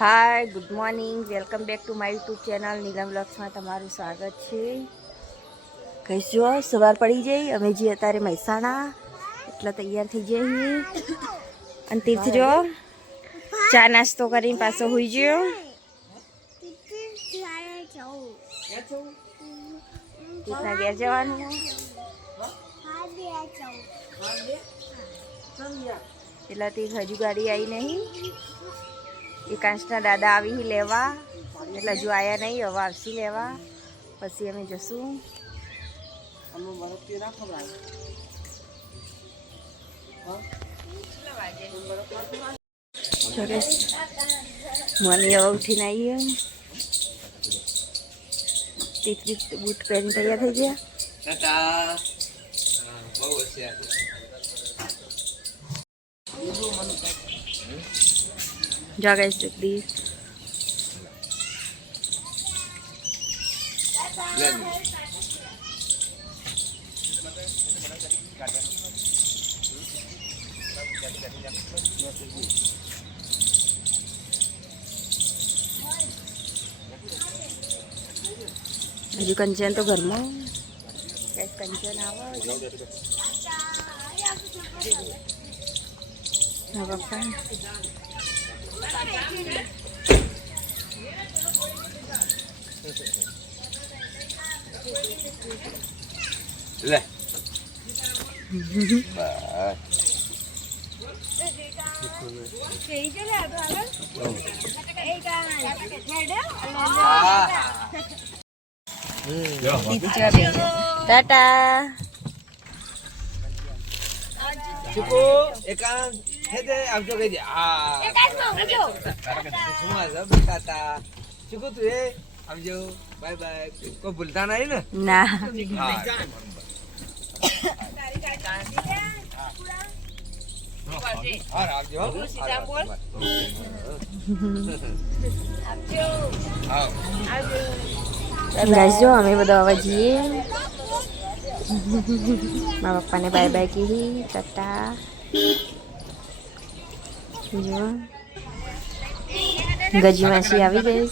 Hi, good morning, welcome back to my YouTube channel Neelam વ્લોગ્સમાં તમારું સ્વાગત છે. કહીશો સવાર પડી જઈ, અમે જઈએ અત્યારે મહેસાણા, એટલે તૈયાર થઈ જઈએ. અને તીર્થ જો ચા નાસ્તો કરીને પાછો હોઈ ગયો. તીર્થના ઘેર જવાનું એટલે તીર્થ હજુ ગાડી આવી નહીં. એકાંશના દાદા આવી લેવા, એટલે હજુ આવ્યા નહીં, હવે આવશે લેવા, પછી અમે જશું. મને હવે ઉઠીને આવીએ. તીર્થ બૂટ પહેરીને તૈયાર થઈ ગયા. जा गाइस जल्दी हजू कंचन तो घर में गाइस कंचन आवा हाँ पापा ले टाटा चुको एकांत हे दे आमचो कही दे टाटा चुको तू ये आमचो बाय बाय को भूलता नहीं ना ना और आमचो गाइस जो हमें બધા હવે જઈએ. મારા પપ્પાને બાય બાય કીધી, ટાટા. જો ગજી માસી આવી ગઈ.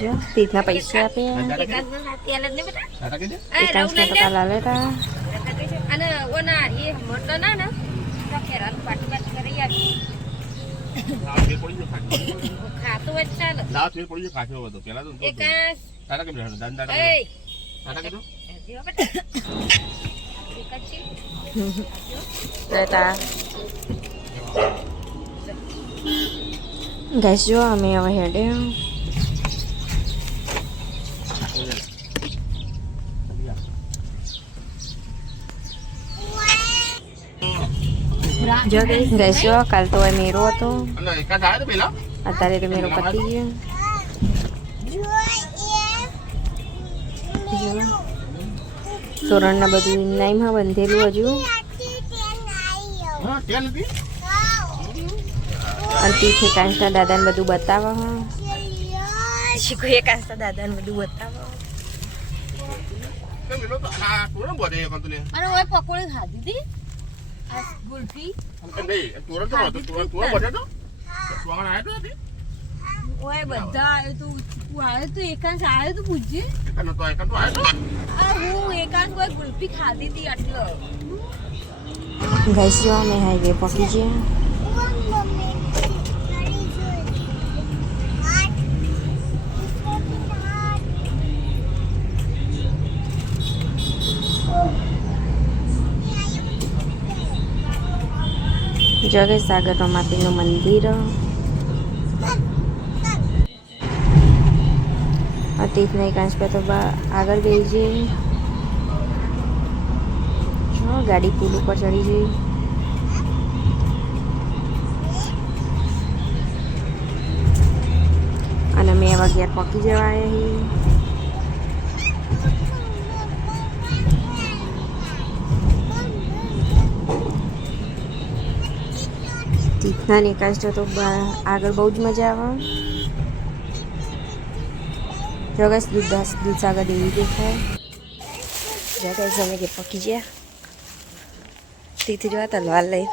જો તીર્થના પૈસા આપ્યા. એકાંશના ટકા લાલેટા. અને ઓના એ મોટો ના ને તો ખેરાન પાટી પાટી કરી આપી ખાતો હોય ચાલે ના તે પડી ખાતો હતો પેલા તો એકાશ તારા કે બેઠો દાન દાન એ તારા કે તો દેવા બેટા એકાશી ટાટા. ગાઈસ જો અમે હવે હેડે. જો ગાઈસ જો કાલ તો મેરો હતો, અને એકા થાય તો પેલા અત્યારે તો મેરો પતી ગયો. તોરણના બધું નાઈમાં બંધેલું હજુ. હા કે નથી અને તીર્થ એકાંશના દાદાને બધું બતાવો. શીખો એકાંશના દાદાને બધું બતાવો. કે મેલો તો આ તોરણ બોડે એકન તો લે અને ઓય પકોડી ખાધી હતી આ ગુલ્ફી કે નહીં તોરણ તો હતો તોરણ બોડે તો સ્વાગત આયો તો હતી ઓય બધા આવ્યો તું આવ્યો તું એકાંશ આવ્યો તું પૂછજે એકન તો આયો તો આ હું એકાંશ કોઈ ગુલ્ફી ખાધી હતી એટલે ગાઈસ જો અમે હાઈવે પહોંચી ગયા. જગે સાગર રમાપીનું મંદિર. તીર્થને એકાંશ પે તો આગળ ગઈ છે. જો ગાડી પુલ ઉપર ચડી ગઈ. અને મેં હવે ઘેર પહોંચી જવાય. તીર્થના એકાંશ તો આગળ બહુ જ મજા આવે. જો ગાઈસ દૂધસાગર દેવી દેખાય. જો ગાઈસ અમે કે પકી ગયા. તીર્થ જોવા તલવાર લઈ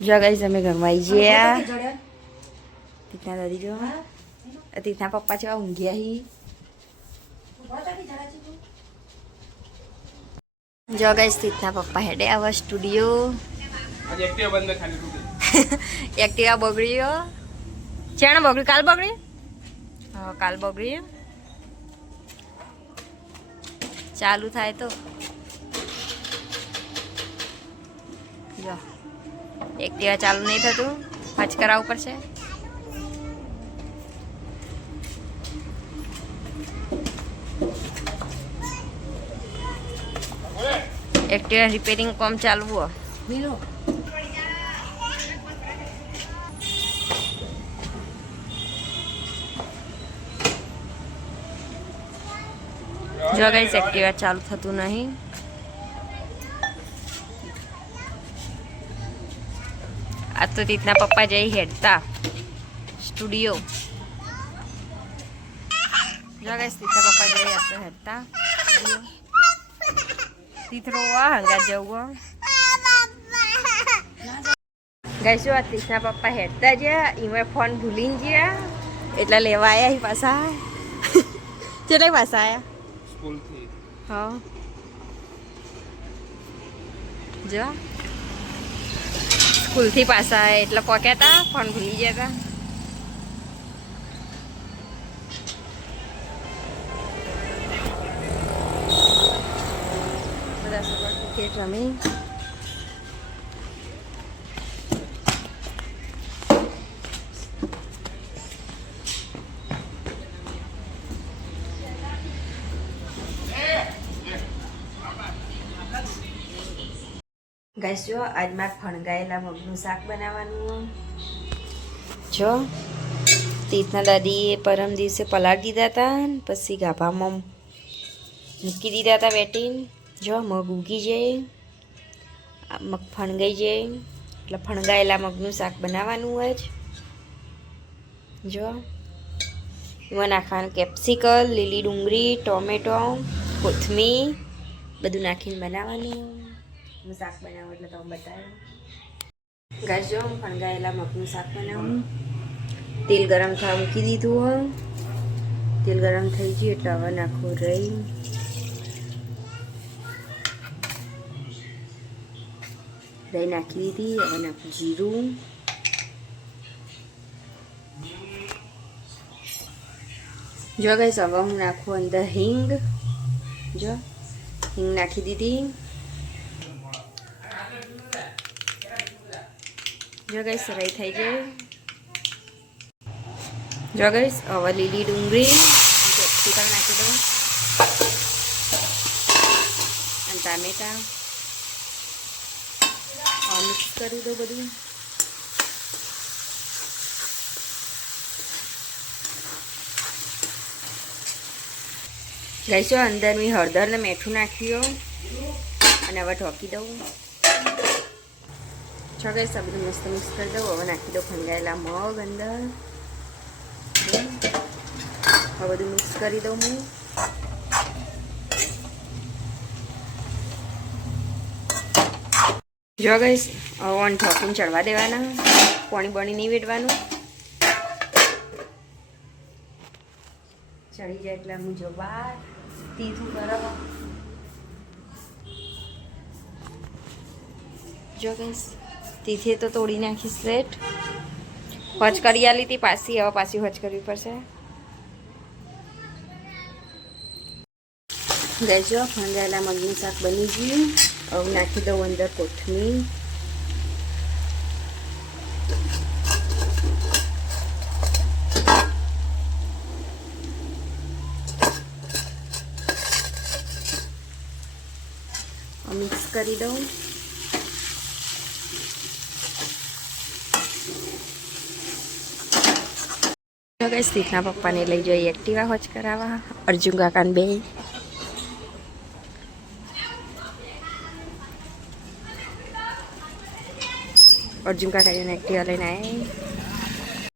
જો ગાઈસ અમે ઘરમાં આવી ગયા તીથના દાદી જો તીથના પપ્પા છે ઊંઘ્યા હી જો ગાઈસ તીથના પપ્પા હેડે આવા સ્ટુડિયો આજે એક્ટિવા બંધ ખાલી તૂટી એક્ટિવા બગડ્યો ચાણ બગડી કાલ બગડી હા કાલ બગડી ચાલુ થાય તો જો એક્ટિવા ચાલુ નહીં થતું પાંચ કરાવવું પડશે એક્ટિવા રિપેરિંગ કામ ચાલુ હો જો ગાઈસ એક્ટિવા ચાલુ થતું નહીં આ તો રીતના પપ્પા જઈ હેડતા સ્ટુડિયો જો ગાઈસ રીતના પપ્પા જઈ આતો હેડતા તીથરો આ હંગા જવું ગાઈસ જો આ રીતના પપ્પા હેડતા જ્યા એમાં ફોન ભૂલીને ગયા એટલે લેવા આવ્યા પાછા કેટલા પાછા આવ્યા સ્કૂલથી હા જો સ્કૂલથી પાછા આવ્યા એટલે પોક્યા હતા ફોન ભૂલી ગયા હતા બધા સવાર ક્રિકેટ રમી ગાઈસ જો આજ મારે ફણગાયેલા મગનું શાક બનાવવાનું જો તીથના દાદીએ પરમ દિવસે પલાળી દીધા હતા ને પછી ગાભામાં મૂકી દીધા હતા બેટીને જો મગ ઉગી જાય મગ ફણગાઈ જાય એટલે ફણગાયેલા મગનું શાક બનાવવાનું હોય જ જો એમાં નાખવાનું કેપ્સિકમ લીલી ડુંગળી ટોમેટો કોથમીર બધું નાખીને બનાવવાનું હું શાક બનાવું એટલે તમે બતાવ્યું ગાઈસ જો હું ફણગાયેલા મગનું શાક બનાવું તેલ ગરમ થવા મૂકી દીધું હોય તેલ ગરમ થઈ ગયું એટલે હવે નાખવું રહી દહીં નાખી દીધી હવે નાખું જીરું જો ગાઈસ હવે હું નાખું અંદર હિંગ જો હિંગ નાખી દીધી જો ગાઈસ રાઈ થઈ જાય જો ગાઈસ હવે લીલી ડુંગળી કેપ્સિકમ નાખી દઉં અને ટામેટા મિક્સ કરી દઉં બધું ગાઈસ જો અંદર મેં હળદર ને મીઠું નાખ્યું અને હવે ઢોકી દઉં છો ગાઈસ આ બધું મસ્ત મિક્સ કરી દઉં હવે નાખી દઉં ફણગાયેલા મગ અંદર હવે બધું મિક્સ કરી દઉં હું જો ગાઈસ હવે ઓન ઢોકીને ચડવા દેવાના પાણી બણી નહીં વેડવાનું ચડી જાય એટલે હું જો બહાર તીથું કરો જો ગાઈસ તીથે તો તોડી નાખી સ્લેટ હોચ કરી આલી હતી પાછી હવે પાછી હોચ કરવી પડશે ગાઈસ જો ફણગાયેલા મગનું શાક બની ગયું હવે નાખી દઉં અંદર કોથમીર મિક્સ કરી દઉં ગાઈસ તીથના પપ્પાને લઈ જઈએ એક્ટિવા હોચ કરાવવા અર્જુન કાકાને બે અર્જુન કાકા એને એક્ટિવા લઈને આવ્યા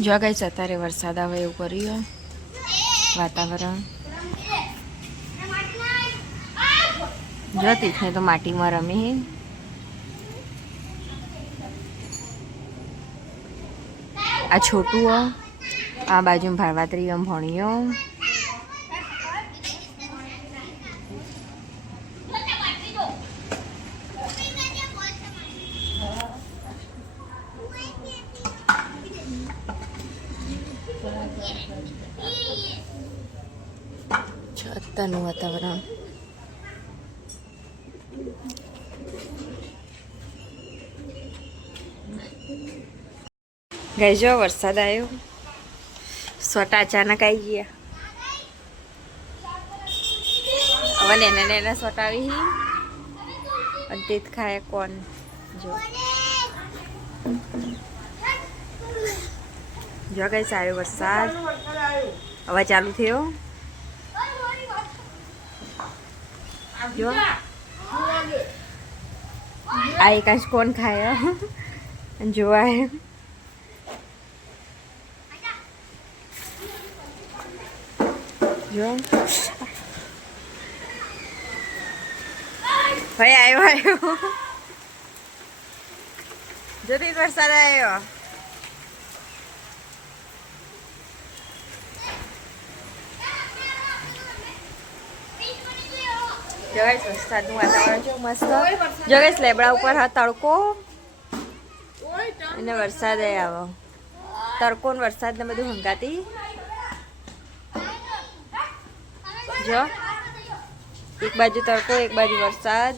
જો ગાઈસ અત્યારે વરસાદ આવે એવું કર્યું વાતાવરણ જો તીથને તો માટીમાં રમી આ છોટું આ બાજુ ભાડવાતરી ભણીઓ અત્યારનું વાતાવરણ ગઈ જો વરસાદ આવ્યો સોટા અચાનક આવી ગયા હવે નેના નેના સોટા આવી અને તે જ ખાય કોણ જો જો ગઈ આવ્યો વરસાદ હવે ચાલુ થયો જો આ એક જ કોણ ખાય જોવાય જો ભાઈ આવ્યો જો તે વરસાદ આવ્યો જો ગાઈસ વરસાદનું વાતાવરણ જો મસ્ત જો ગાઈસ લેબડા ઉપર હા તડકો અને વરસાદ આવ્યો તડકો ને વરસાદ ને બધું હંગાતી જો એક બાજુ તડકો એક બાજુ વરસાદ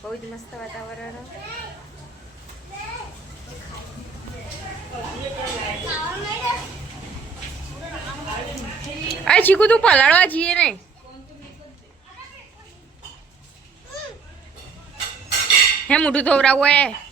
બહુ જ મસ્ત વાતાવરણ આ ચીકુ તું પલાળવા જઈએ ને હે મોઢું ધોવરાવું હે